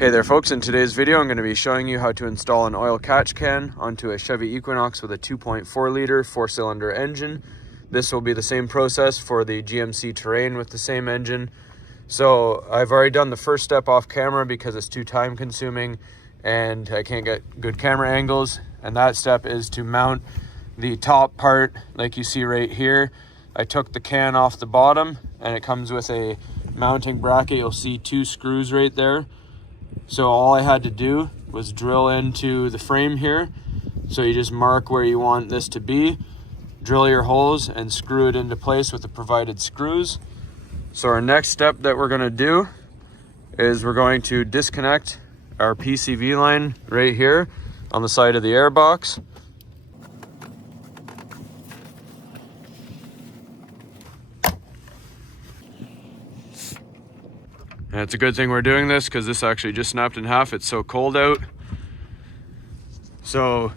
Hey there folks, in today's video I'm going to be showing you how to install an oil catch can onto a Chevy Equinox with a 2.4 liter 4-cylinder engine. This will be the same process for the GMC Terrain with the same engine. So I've already done the first step off camera because it's too time consuming and I can't get good camera angles. And that step is to mount the top part like you see right here. I took the can off the bottom and it comes with a mounting bracket. You'll see 2 screws right there. So all I had to do was drill into the frame here. So you just mark where you want this to be, drill your holes and screw it into place with the provided screws. So our next step that we're going to do is we're going to disconnect our PCV line right here on the side of the airbox. And it's a good thing we're doing this because this actually just snapped in half. It's so cold out. So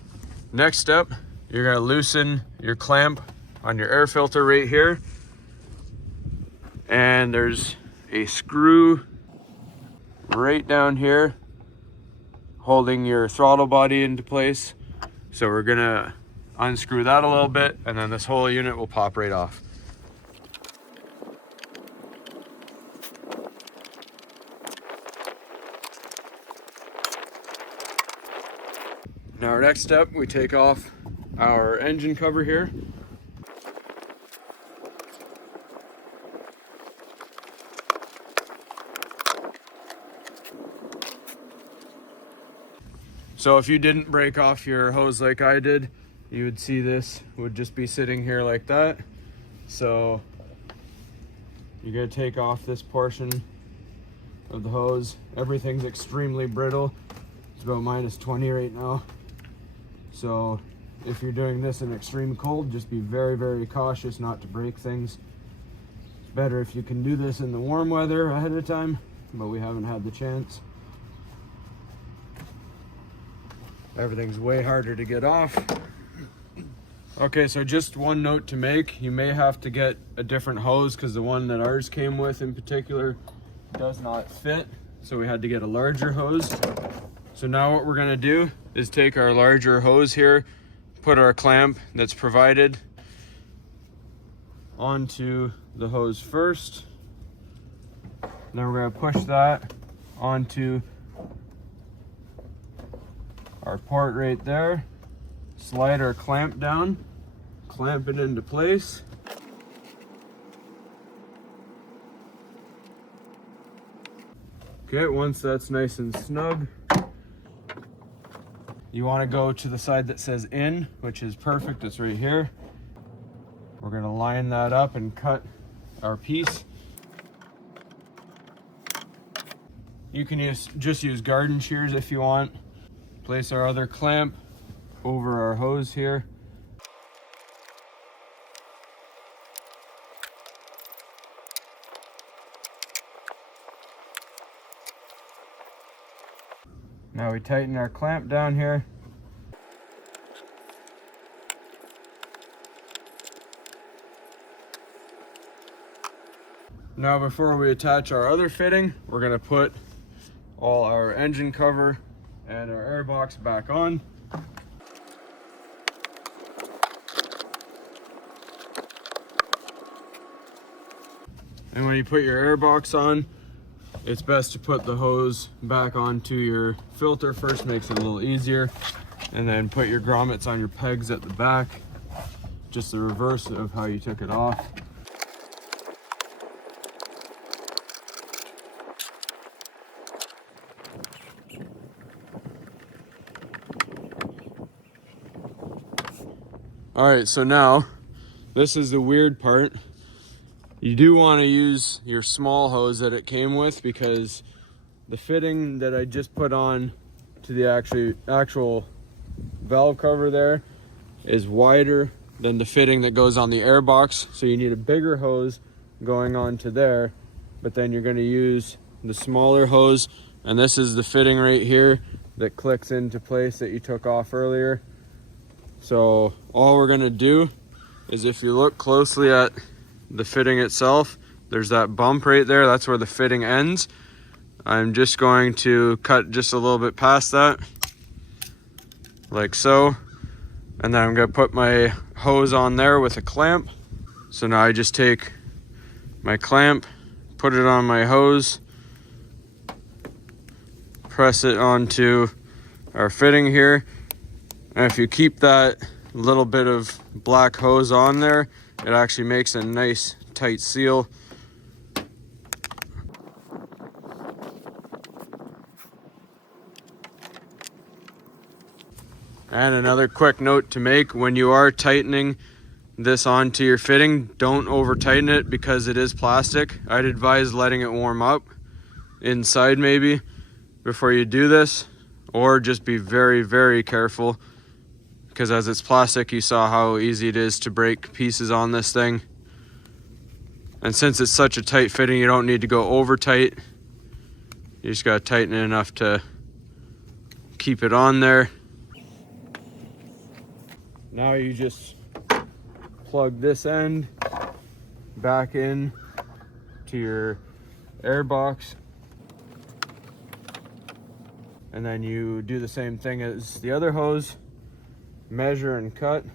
next step, you're going to loosen your clamp on your air filter right here. And there's a screw right down here holding your throttle body into place. So we're going to unscrew that a little bit and then this whole unit will pop right off. Now our next step, we take off our engine cover here. So if you didn't break off your hose like I did, you would see this would just be sitting here like that. So you gotta take off this portion of the hose. Everything's extremely brittle. It's about -20 right now. So if you're doing this in extreme cold, just be very, very cautious not to break things. It's better if you can do this in the warm weather ahead of time, but we haven't had the chance. Everything's way harder to get off. Okay, so just one note to make. You may have to get a different hose because the one that ours came with in particular does not fit. So we had to get a larger hose. So now what we're gonna do is take our larger hose here, put our clamp that's provided onto the hose first. Then we're gonna push that onto our port right there, slide our clamp down, clamp it into place. Okay, once that's nice and snug, you want to go to the side that says in, which is perfect. It's right here. We're going to line that up and cut our piece. You can just use garden shears if you want. Place our other clamp over our hose here. Now we tighten our clamp down here. Now before we attach our other fitting, we're going to put all our engine cover and our airbox back on. And when you put your airbox on, it's best to put the hose back onto your filter first, makes it a little easier. And then put your grommets on your pegs at the back, just the reverse of how you took it off. All right, so now this is the weird part. You do want to use your small hose that it came with because the fitting that I just put on to the actual valve cover there is wider than the fitting that goes on the airbox. So you need a bigger hose going on to there, but then you're going to use the smaller hose. And this is the fitting right here that clicks into place that you took off earlier. So all we're going to do is, if you look closely at the fitting itself, there's that bump right there. That's where the fitting ends. I'm just going to cut just a little bit past that, like so. And then I'm gonna put my hose on there with a clamp. So now I just take my clamp, put it on my hose, press it onto our fitting here. And if you keep that little bit of black hose on there, it actually makes a nice tight seal. And another quick note to make, when you are tightening this onto your fitting, don't over tighten it because it is plastic. I'd advise letting it warm up inside maybe before you do this, or just be very, very careful, because as it's plastic, you saw how easy it is to break pieces on this thing. And since it's such a tight fitting, you don't need to go over tight. You just gotta tighten it enough to keep it on there. Now you just plug this end back in to your air box, and then you do the same thing as the other hose, measure and cut.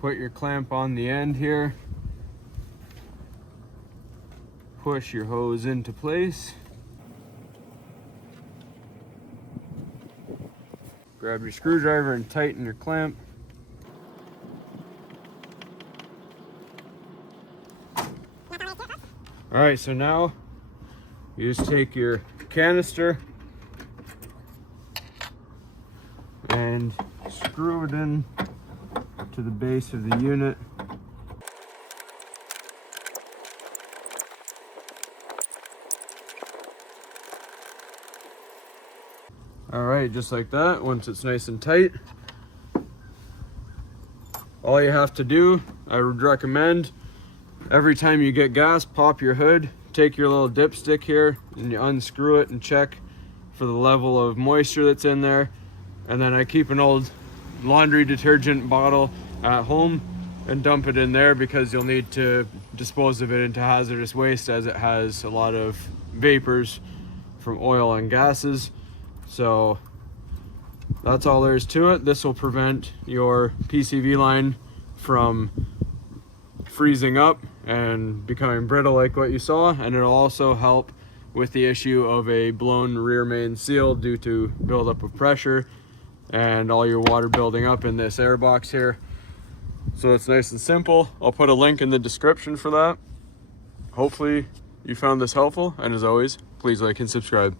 Put your clamp on the end here, push your hose into place, grab your screwdriver and tighten your clamp. All right, so now you just take your canister and screw it in to the base of the unit. All right, just like that. Once it's nice and tight, all you have to do, I would recommend, every time you get gas, pop your hood, take your little dipstick here and you unscrew it and check for the level of moisture that's in there. And then I keep an old laundry detergent bottle at home and dump it in there, because you'll need to dispose of it into hazardous waste, as it has a lot of vapors from oil and gases. So that's all there is to it. This will prevent your PCV line from freezing up and becoming brittle like what you saw, and it'll also help with the issue of a blown rear main seal due to buildup of pressure and all your water building up in this air box here. So it's nice and simple. I'll put a link in the description for that. Hopefully you found this helpful, and as always, please like and subscribe.